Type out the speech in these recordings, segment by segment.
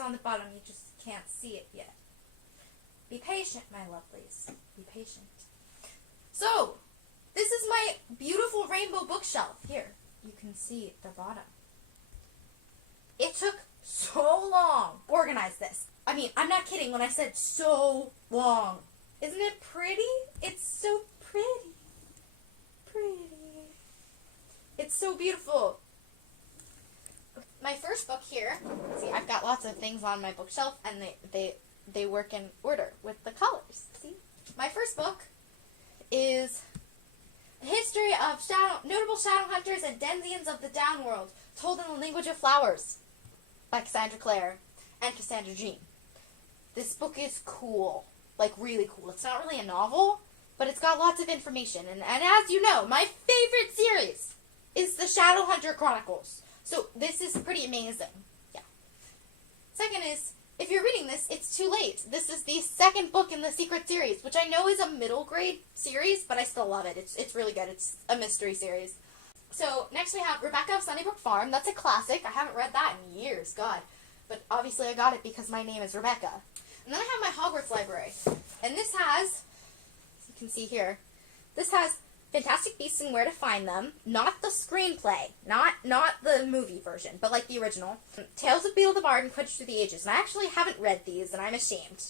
It's on the bottom. You just can't see it yet. Be patient, my lovelies. Be patient. So, this is my beautiful rainbow bookshelf. Here, you can see the bottom. It took so long to organize this. I mean, I'm not kidding when I said so long. Isn't it pretty? It's so pretty. Pretty. It's so beautiful. My first book here, see, I've got lots of things on my bookshelf, and they work in order with the colors. See? My first book is A History of Notable Shadow Hunters and Denizens of the Downworld, told in the language of flowers, by Cassandra Clare and Cassandra Jean. This book is cool, like really cool. It's not really a novel, but it's got lots of information. And as you know, my favorite series is the Shadowhunter Chronicles. So this is pretty amazing. Yeah. Second is, if you're reading this, it's too late. This is the second book in the Secret series, which I know is a middle grade series, but I still love it. It's really good. It's a mystery series. So next we have Rebecca of Sunnybrook Farm. That's a classic. I haven't read that in years, God. But obviously I got it because my name is Rebecca. And then I have my Hogwarts library. And this has, as you can see here, this has Fantastic Beasts and Where to Find Them. Not the screenplay. Not the movie version, but like the original. Tales of Beedle the Bard and Quidditch Through the Ages. And I actually haven't read these, and I'm ashamed.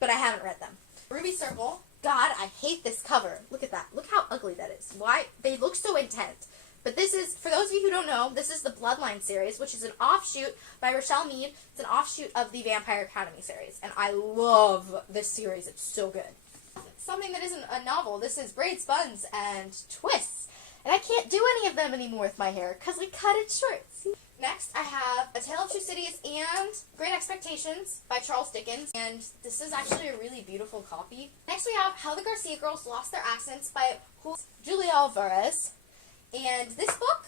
But I haven't read them. Ruby Circle. God, I hate this cover. Look at that. Look how ugly that is. Why? They look so intense. But this is, for those of you who don't know, this is the Bloodline series, which is an offshoot by Rochelle Mead. It's an offshoot of the Vampire Academy series. And I love this series. It's so good. Something that isn't a novel. This is Braids, Buns, and Twists. And I can't do any of them anymore with my hair because we cut it short. See? Next, I have A Tale of Two Cities and Great Expectations by Charles Dickens. And this is actually a really beautiful copy. Next, we have How the Garcia Girls Lost Their Accents by Julia Alvarez. And this book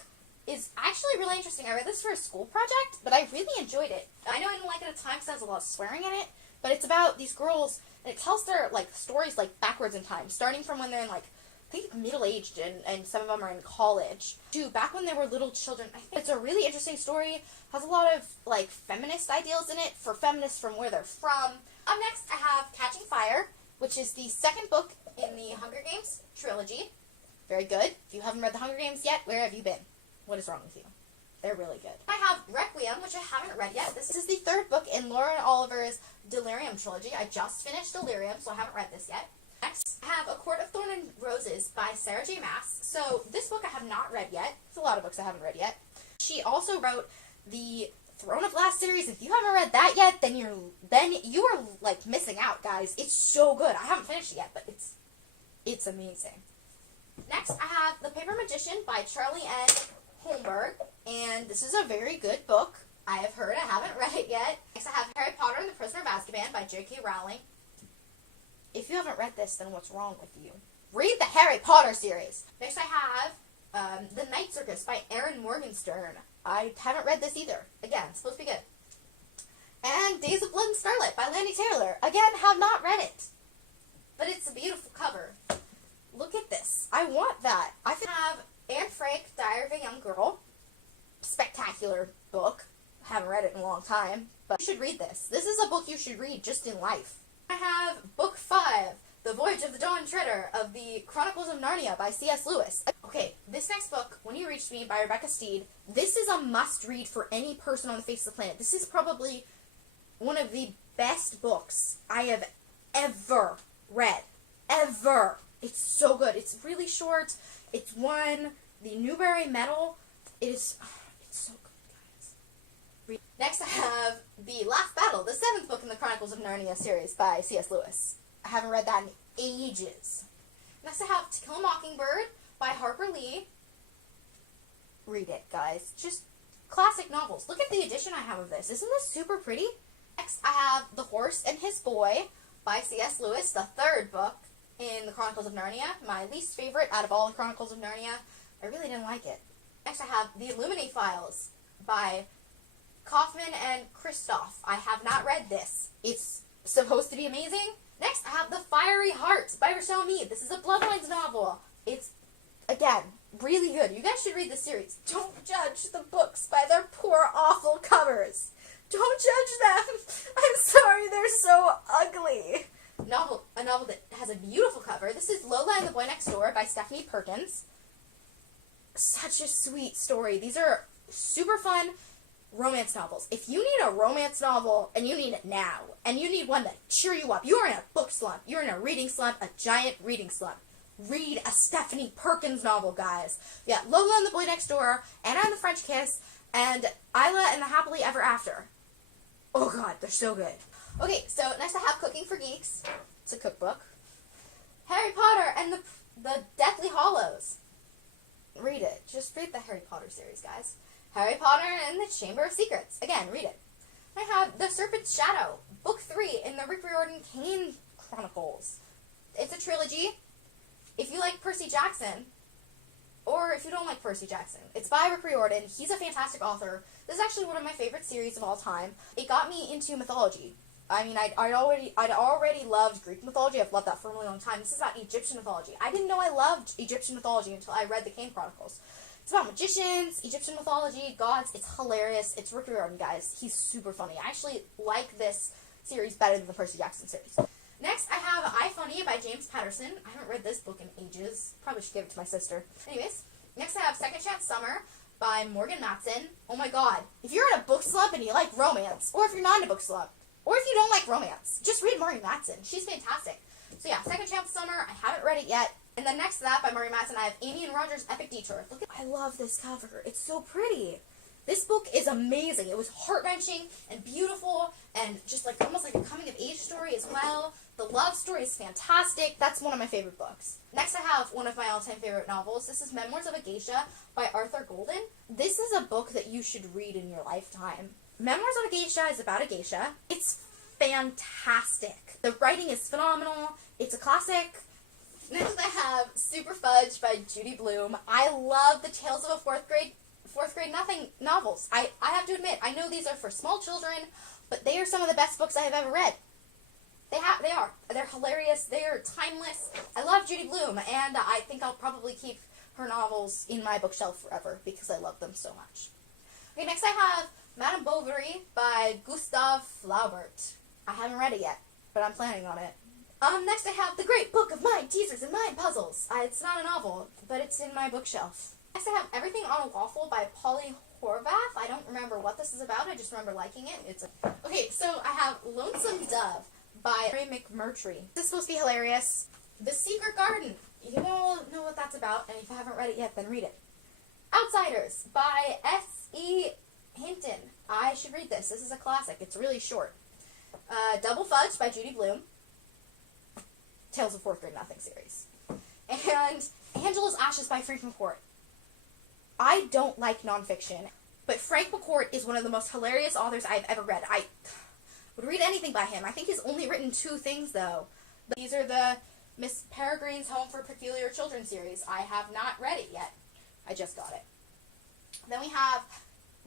is actually really interesting. I read this for a school project, but I really enjoyed it. I know I didn't like it at the time because it has a lot of swearing in it, but it's about these girls, and it tells their stories backwards in time, starting from when they're in I think middle-aged, and some of them are in college, to back when they were little children. I think it's a really interesting story. Has a lot of feminist ideals in it for feminists from where they're from. Up next, I have Catching Fire, which is the second book in the Hunger Games trilogy. Very good. If you haven't read The Hunger Games yet, where have you been? What is wrong with you? They're really good. I have Requiem, which I haven't read yet. This is the third book in Lauren Oliver's Delirium trilogy. I just finished Delirium, so I haven't read this yet. Next, I have A Court of Thorn and Roses by Sarah J. Maas. So this book I have not read yet. There's a lot of books I haven't read yet. She also wrote the Throne of Glass series. If you haven't read that yet, then you are missing out, guys. It's so good. I haven't finished it yet, but it's amazing. Next, I have The Paper Magician by Charlie N. Holmberg, and this is a very good book. I have heard. I haven't read it yet. Next, I have Harry Potter and the Prisoner of Azkaban by J.K. Rowling. If you haven't read this, then what's wrong with you? Read the Harry Potter series. Next, I have The Night Circus by Erin Morgenstern. I haven't read this either. Again, it's supposed to be good. And Days of Blood and Starlight by Lanny Taylor. Again, have not read it. But it's a beautiful cover. Look at this. I want that. I have Anne Frank, Diary of a Young Girl. Spectacular book. Haven't read it in a long time, but you should read this. This is a book you should read just in life. I have Book 5, The Voyage of the Dawn Treader of the Chronicles of Narnia by C.S. Lewis. Okay, this next book, When You Reached Me by Rebecca Steed, this is a must-read for any person on the face of the planet. This is probably one of the best books I have ever read. Ever. It's so good. It's really short. It's won the Newbery Medal. It's so good, guys. Next, I have The Last Battle, the 7th book in the Chronicles of Narnia series by C.S. Lewis. I haven't read that in ages. Next, I have To Kill a Mockingbird by Harper Lee. Read it, guys. Just classic novels. Look at the edition I have of this. Isn't this super pretty? Next, I have The Horse and His Boy by C.S. Lewis, the 3rd book in the Chronicles of Narnia. My least favorite out of all the Chronicles of Narnia. I really didn't like it. Next, I have The Illuminae Files by Kaufman and Kristoff. I have not read this. It's supposed to be amazing. Next, I have The Fiery Heart by Rochelle Mead. This is a Bloodlines novel. It's, again, really good. You guys should read this series. Don't judge the books by their poor, awful covers. Don't judge them. I'm sorry, they're so ugly. A novel that has a beautiful cover. This is Lola and the Boy Next Door by Stephanie Perkins. Such a sweet story. These are super fun romance novels. If you need a romance novel, and you need it now, and you need one to cheer you up, you are in a book slump, you're in a reading slump, a giant reading slump, read a Stephanie Perkins novel, guys. Yeah, Lola and the Boy Next Door, Anna and the French Kiss, and Isla and the Happily Ever After. Oh god, they're so good. Okay, so next I have Cooking for Geeks. It's a cookbook. Harry Potter and the Deathly Hallows. Read it. Just read the Harry Potter series, guys. Harry Potter and the Chamber of Secrets. Again, read it. I have The Serpent's Shadow, Book 3 in the Rick Riordan Kane Chronicles. It's a trilogy. If you like Percy Jackson, or if you don't like Percy Jackson, it's by Rick Riordan. He's a fantastic author. This is actually one of my favorite series of all time. It got me into mythology. I mean, I'd already loved Greek mythology. I've loved that for a really long time. This is about Egyptian mythology. I didn't know I loved Egyptian mythology until I read the Kane Chronicles. It's about magicians, Egyptian mythology, gods. It's hilarious. It's Rick Riordan, guys. He's super funny. I actually like this series better than the Percy Jackson series. Next, I have I, Funny by James Patterson. I haven't read this book in ages. Probably should give it to my sister. Anyways, next I have Second Chance Summer by Morgan Matson. Oh my god. If you're in a book slump and you like romance, or if you're not in a book slump, or if you don't like romance, just read Morgan Matson. She's fantastic. So yeah, Second Chance Summer. I haven't read it yet. And then next to that, by Morgan Matson, I have Amy and Roger's Epic Detour. Look at, I love this cover. It's so pretty. This book is amazing. It was heart-wrenching and beautiful and just like almost like a coming-of-age story as well. The love story is fantastic. That's one of my favorite books. Next, I have one of my all-time favorite novels. This is Memoirs of a Geisha by Arthur Golden. This is a book that you should read in your lifetime. Memoirs of a Geisha is about a geisha. It's fantastic. The writing is phenomenal. It's a classic. Next I have Super Fudge by Judy Blume. I love the Tales of a Fourth Grade Nothing novels. I have to admit, I know these are for small children, but they are some of the best books I have ever read. They are. They're hilarious. They are timeless. I love Judy Blume, and I think I'll probably keep her novels in my bookshelf forever because I love them so much. Okay, next I have Madame Bovary by Gustave Flaubert. I haven't read it yet, but I'm planning on it. Next I have The Great Book of Mind Teasers and Mind Puzzles. It's not a novel, but it's in my bookshelf. Next I have Everything on a Waffle by Polly Horvath. I don't remember what this is about. I just remember liking it. Okay, so I have Lonesome Dove by Mary McMurtry. This is supposed to be hilarious. The Secret Garden. You all know what that's about, and if you haven't read it yet, then read it. Outsiders by S.E. Hinton. I should read this. This is a classic. It's really short. Double Fudge by Judy Blume. Tales of Fourth Grade Nothing series. And Angela's Ashes by Frank McCourt. I don't like nonfiction, but Frank McCourt is one of the most hilarious authors I've ever read. I would read anything by him. I think he's only written 2 things, though. These are the Miss Peregrine's Home for Peculiar Children series. I have not read it yet. I just got it. Then we have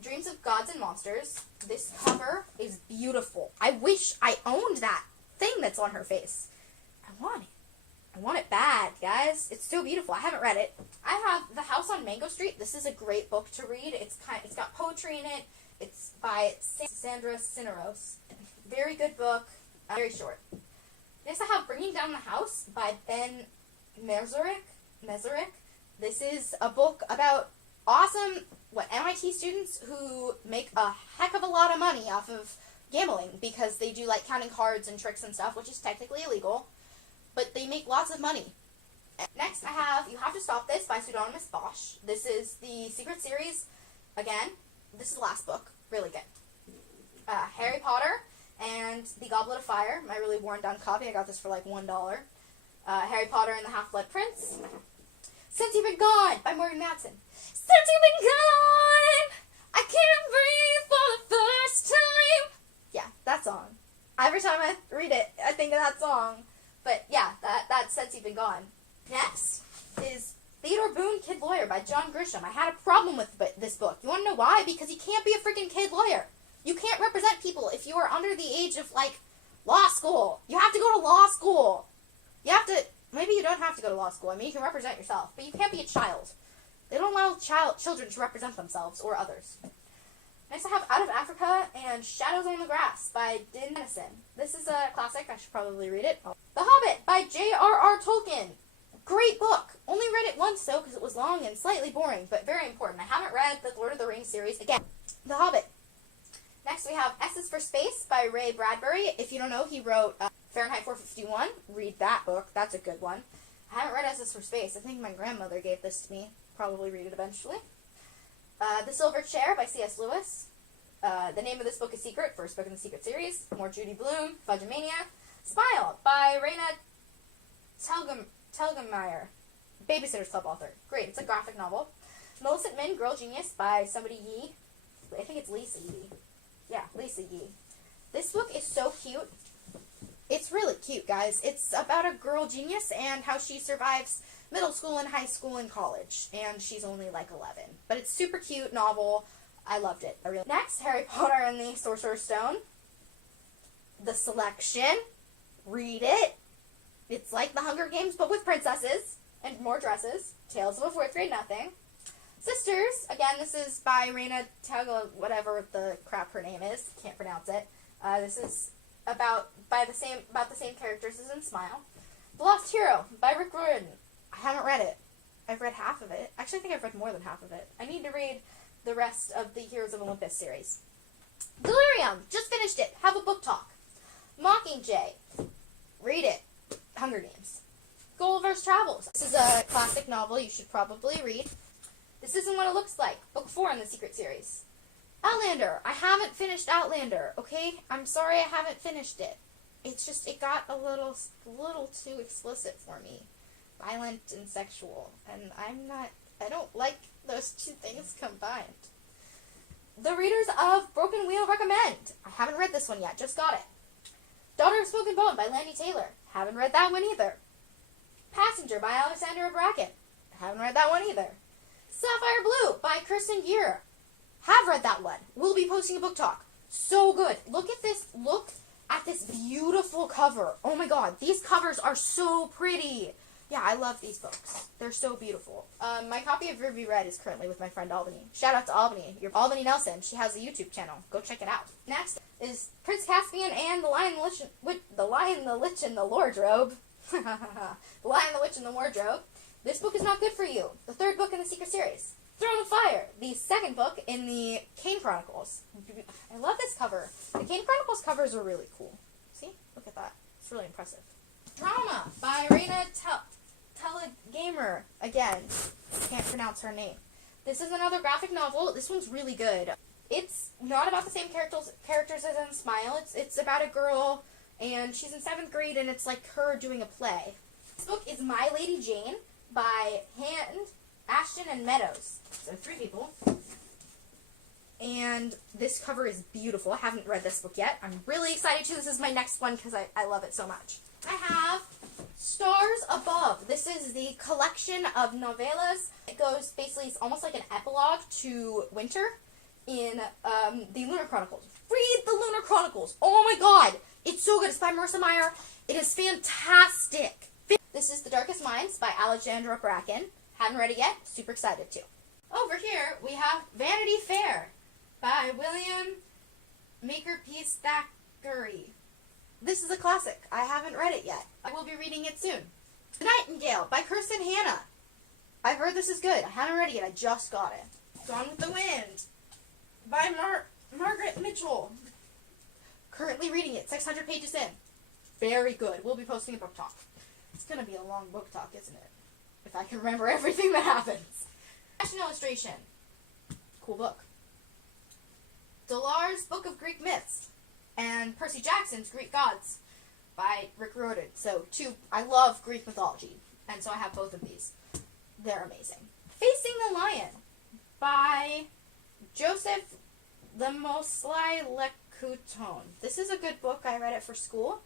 Dreams of Gods and Monsters. This cover is beautiful. I wish I owned that thing that's on her face. I want it. I want it bad, guys. It's so beautiful. I haven't read it. I have The House on Mango Street. This is a great book to read. It's got poetry in it. It's by Sandra Cineros. Very good book. Very short. Next I have Bringing Down the House by Ben Mezrich. This is a book about awesome MIT students who make a heck of a lot of money off of gambling because they do like counting cards and tricks and stuff, which is technically illegal, but they make lots of money. Next I have You Have to Stop This by Pseudonymous Bosch. This is the Secret series. Again, this is the last book. Really good. Harry Potter and The Goblet of Fire, my really worn down copy. I got this for like $1. Harry Potter and the Half-Blood Prince. Since You've Been Gone by Morgan Matson. Since you've been gone, I can't breathe for the first time. Yeah, that song. Every time I read it, I think of that song. But yeah, that's Since You've Been Gone. Next is Theodore Boone, Kid Lawyer by John Grisham. I had a problem with this book. You want to know why? Because you can't be a freaking kid lawyer. You can't represent people if you are under the age of, like, law school. You have to go to law school. You have to, maybe you don't have to go to law school. I mean, you can represent yourself, but you can't be a child. They don't allow children to represent themselves or others. Next I have Out of Africa and Shadows on the Grass by Din Tennyson. This is a classic. I should probably read it. The Hobbit by J.R.R. Tolkien. Great book. Only read it once though because it was long and slightly boring, but very important. I haven't read the Lord of the Rings series again. The Hobbit. Next we have S is for Space by Ray Bradbury. If you don't know, he wrote Fahrenheit 451. Read that book. That's a good one. I haven't read S is for Space. I think my grandmother gave this to me. Probably read it eventually. The Silver Chair by C.S. Lewis. The name of this book is Secret, first book in the Secret series. More Judy Blume, Fudgemania. Smile by Raina Telgemeier, Babysitter's Club author. Great, it's a graphic novel. Millicent Min, Girl Genius by somebody Yee. I think it's Lisa Yee. Yeah, Lisa Yee. This book is so cute. It's really cute, guys. It's about a girl genius and how she survives middle school and high school and college. And she's only like 11. But it's super cute novel. I loved it. Next, Harry Potter and the Sorcerer's Stone. The Selection. Read it. It's like the Hunger Games, but with princesses and more dresses. Tales of a Fourth Grade Nothing. Sisters. Again, this is by Raina Telgemeier, whatever the crap her name is. Can't pronounce it. This is about the same characters as in Smile. The Lost Hero by Rick Riordan. I haven't read it. I've read half of it. Actually, I think I've read more than half of it. I need to read the rest of the Heroes of Olympus series. Delirium. Just finished it. Have a book talk. Mockingjay. Read it. Hunger Games. Gulliver's Travels. This is a classic novel you should probably read. This isn't what it looks like. Book 4 in the Secret series. Outlander. I haven't finished Outlander, okay? I'm sorry I haven't finished it. It's just, it got a little too explicit for me. Violent and sexual. And I don't like those two things combined. The Readers of Broken Wheel recommend. I haven't read this one yet, just got it. Daughter of Smoke and Bone by Lanny Taylor. Haven't read that one either. Passenger by Alexandra Bracken. Haven't read that one either. Sapphire Blue by Kirsten Gier. Have read that one. We'll be posting a book talk. So good. Look at this. Look at this beautiful cover. Oh my god. These covers are so pretty. Yeah, I love these books. They're so beautiful. My copy of Ruby Red is currently with my friend Albany. Shout out to Albany. Your Albany Nelson. She has a YouTube channel. Go check it out. Next is Prince Caspian and The Lion, the Lich, and the Wardrobe. The Lion, the Witch, and the Wardrobe. This book is not good for you. The third book in the Secret series. Throne of Fire, the second book in the Kane Chronicles. I love this cover. The Kane Chronicles covers are really cool. See? Look at that. It's really impressive. Drama by Raina Telgemeier. Again, can't pronounce her name. This is another graphic novel. This one's really good. It's not about the same characters as in Smile. It's about a girl, and she's in 7th grade, and it's like her doing a play. This book is My Lady Jane by Hand, Ashton, and Meadows. So 3 people. And this cover is beautiful. I haven't read this book yet. I'm really excited to. This is my next one because I love it so much. I have Stars Above. This is the collection of novellas. It goes basically, it's almost like an epilogue to winter in the Lunar Chronicles. Read the Lunar Chronicles. Oh my god. It's so good. It's by Marissa Meyer. It is fantastic. This is The Darkest Minds by Alexandra Bracken. Haven't read it yet. Super excited to. Over here, we have Vanity Fair by William Makepeace Thackeray. This is a classic. I haven't read it yet. I will be reading it soon. The Nightingale by Kirsten Hanna. I've heard this is good. I haven't read it yet. I just got it. Gone with the Wind by Margaret Mitchell. Currently reading it. 600 pages in. Very good. We'll be posting a book talk. It's going to be a long book talk, isn't it? If I can remember everything that happens. Fashion Illustration. Cool book. Delar's Book of Greek Myths and Percy Jackson's Greek Gods by Rick Riordan. So, I love Greek mythology, and so I have both of these. They're amazing. Facing the Lion by Joseph Lemosly Lecouton. This is a good book. I read it for school.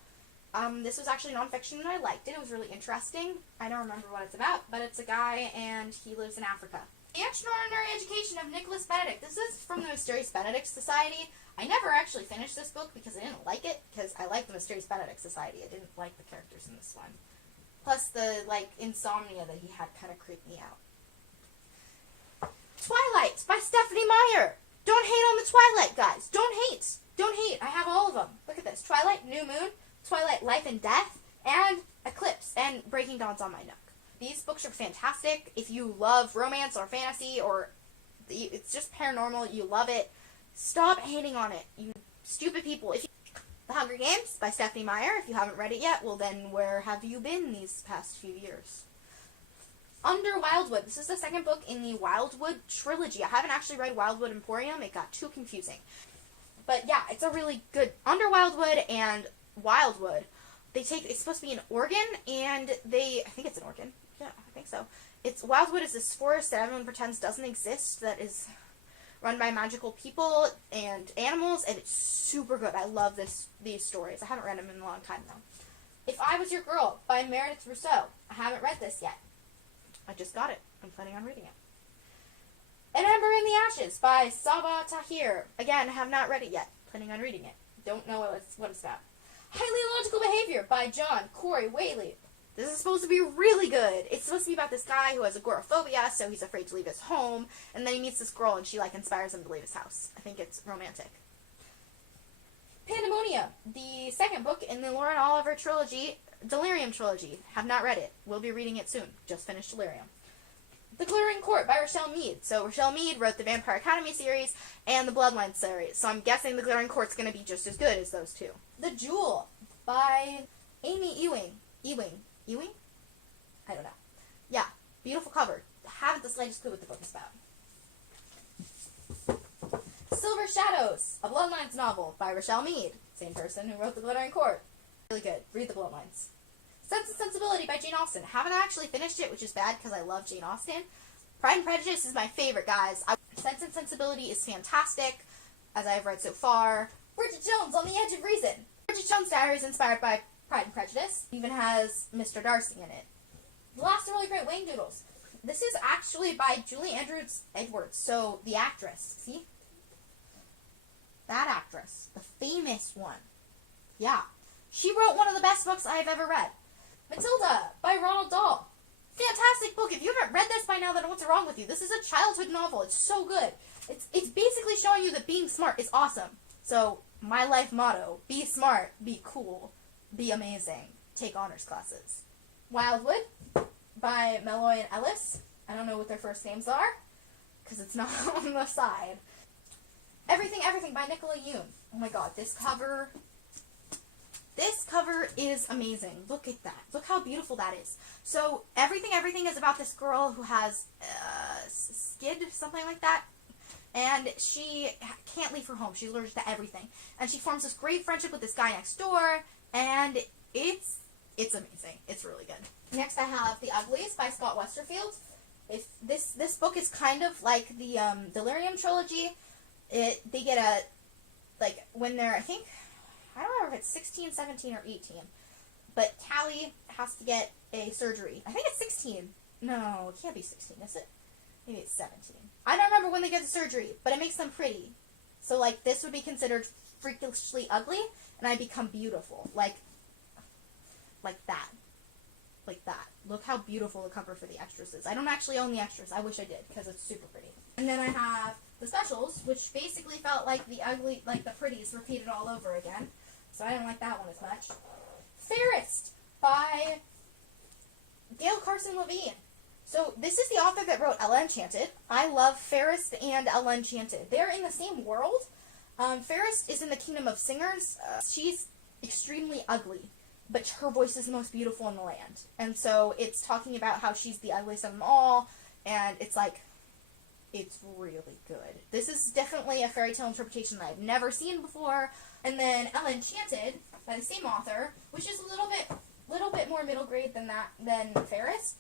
This was actually nonfiction, and I liked it. It was really interesting. I don't remember what it's about, but it's a guy, and he lives in Africa. The Extraordinary Education of Nicholas Benedict. This is from the Mysterious Benedict Society. I never actually finished this book because I didn't like it, because I like the Mysterious Benedict Society. I didn't like the characters in this one. Plus the, insomnia that he had kind of creeped me out. Twilight by Stephanie Meyer. Don't hate on the Twilight, guys. Don't hate. Don't hate. I have all of them. Look at this. Twilight, New Moon, Twilight, Life and Death, and Eclipse, and Breaking Dawn's on my nook. These books are fantastic. If you love romance or fantasy or it's just paranormal, you love it, stop hating on it, you stupid people. The Hunger Games by Stephenie Meyer. If you haven't read it yet, well then where have you been these past few years? Under Wildwood. This is the second book in the Wildwood trilogy. I haven't actually read Wildwood Emporium. It got too confusing. But yeah, it's a really good... Under Wildwood and Wildwood, it's supposed to be in Oregon, and I think it's in Oregon. Yeah, I think so. Wildwood is this forest that everyone pretends doesn't exist, that is run by magical people and animals, and it's super good. I love these stories. I haven't read them in a long time, though. If I Was Your Girl by Meredith Rousseau. I haven't read this yet. I just got it. I'm planning on reading it. An Ember in the Ashes by Sabaa Tahir. Again, have not read it yet. Planning on reading it. Don't know what it's about. Highly Illogical Behavior by John Corey Whaley. This is supposed to be really good. It's supposed to be about this guy who has agoraphobia, so he's afraid to leave his home, and then he meets this girl, and she, inspires him to leave his house. I think it's romantic. Pandemonia, the second book in the Lauren Oliver trilogy, Delirium trilogy. Have not read it. Will be reading it soon. Just finished Delirium. The Glittering Court by Rochelle Mead. So Rochelle Mead wrote the Vampire Academy series and the Bloodline series, so I'm guessing The Glittering Court's going to be just as good as those two. The Jewel by Amy Ewing. Ewing? I don't know. Yeah, beautiful cover. Haven't the slightest clue what the book is about. Silver Shadows, a Bloodlines novel by Rochelle Mead, same person who wrote The Glittering Court. Really good. Read the Bloodlines. Sense and Sensibility by Jane Austen. Haven't actually finished it, which is bad because I love Jane Austen. Pride and Prejudice is my favorite, guys. Sense and Sensibility is fantastic, as I've read so far. Bridget Jones, On the Edge of Reason. Bridget Jones' Diary is inspired by Pride and Prejudice. Even has Mr. Darcy in it. The Last Really Great Wayne Doodles. This is actually by Julie Andrews Edwards, so the actress. See? That actress. The famous one. Yeah. She wrote one of the best books I've ever read. Matilda by Ronald Dahl. Fantastic book. If you haven't read this by now, then what's wrong with you? This is a childhood novel. It's so good. It's basically showing you that being smart is awesome. So, my life motto, be smart, be cool, be amazing, take honors classes. Wildwood by Malloy and Ellis. I don't know what their first names are, because it's not on the side. Everything by Nicola Yoon. Oh my god, this cover is amazing. Look at that. Look how beautiful that is. So, Everything is about this girl who has SCID, something like that. And she can't leave her home. She's allergic to everything. And she forms this great friendship with this guy next door. And it's amazing. It's really good. Next I have The Uglies by Scott Westerfield. This book is kind of like the Delirium trilogy. They get when they're, I don't remember if it's 16, 17, or 18. But Callie has to get a surgery. I think it's 16. No, it can't be 16, is it? Maybe it's 17. I don't remember when they get the surgery, but it makes them pretty. So, this would be considered freakishly ugly, and I become beautiful. Like that. Like that. Look how beautiful the cover for the extras is. I don't actually own the extras. I wish I did, because it's super pretty. And then I have the specials, which basically felt like the ugly, the pretties repeated all over again. So I didn't like that one as much. Fairest by Gail Carson Levine. So this is the author that wrote Ella Enchanted. I love Fairest and Ella Enchanted. They're in the same world. Fairest is in the Kingdom of Singers. She's extremely ugly, but her voice is the most beautiful in the land. And so it's talking about how she's the ugliest of them all, and it's really good. This is definitely a fairy tale interpretation that I've never seen before. And then Ella Enchanted by the same author, which is a little bit more middle grade than Fairest.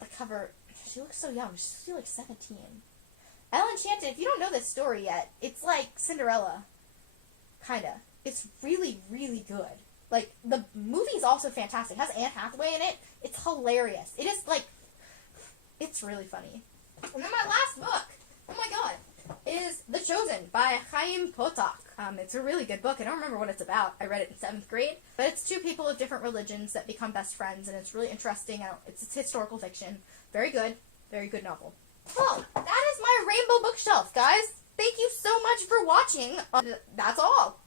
The cover, she looks so young. She's like 17. Ella Enchanted, if you don't know this story yet, it's like Cinderella. Kinda. It's really, really good. The movie's also fantastic. It has Anne Hathaway in it. It's hilarious. It is, it's really funny. And then my last book, oh my god, is The Chosen by Chaim Potok. It's a really good book. I don't remember what it's about. I read it in 7th grade. But it's two people of different religions that become best friends, and it's really interesting. It's historical fiction. Very good. Very good novel. Well, that is my rainbow bookshelf, guys. Thank much for watching. That's all.